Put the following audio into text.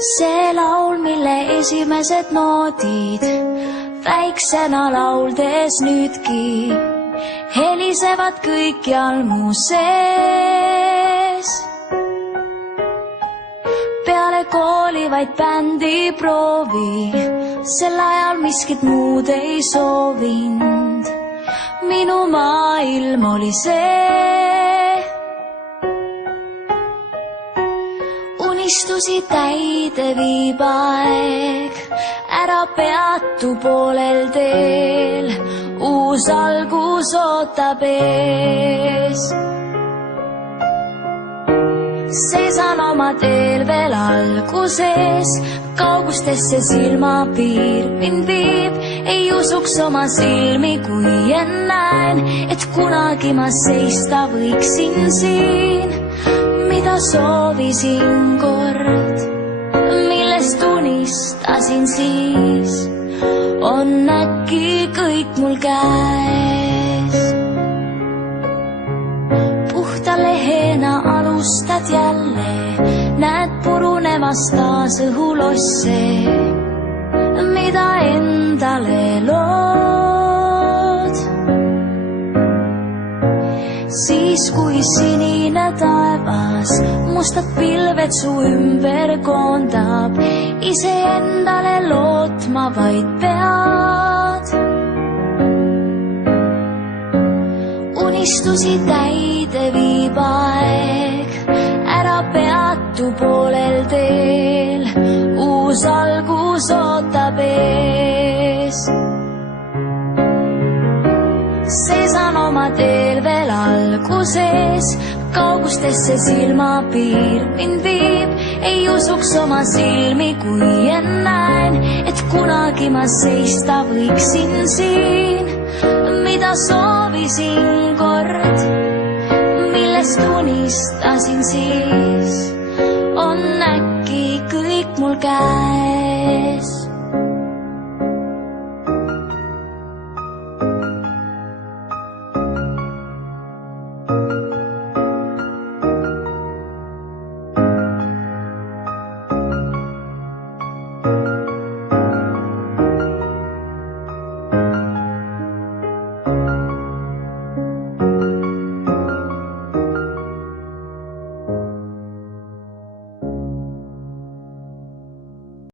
See laul, mille esimesed noodid väiksena lauldes nüüdki helisevad kõikjal mu sees. Peale kooli vaid bändi proovi, sel ajal miskit muud ei soovinud. Minu maailm oli see. Unistusi täide viib aeg, ära peatu poolel teel, uus algus ootab ees. Seisan oma teel veel alguses, kaugustesse silmapiir mind viib, ei usuks oma silmi, kui näen, et kunagi ma seista võiksin siin. Mida soovisin kord, millest unistasin siis, on äkki kõik mul käes. Puhta lehena alustad jälle, näed purunevast taas õhulosse, mida endale lood. Siis kui sinine taevas mustad pilved su ümber koondab, iseendale lootma vaid pead. Unistusi täide viib aeg, ära peatu poolel teel, uus algus ootab ees. Seisan oma teel veel alguses, kaugustesse silmapiir mind viib, ei usuks oma silmi, kui näen, et kunagi ma seista võiksin siin. Mida soovisin kord, millest unistasin siis, on äkki kõik mul käes.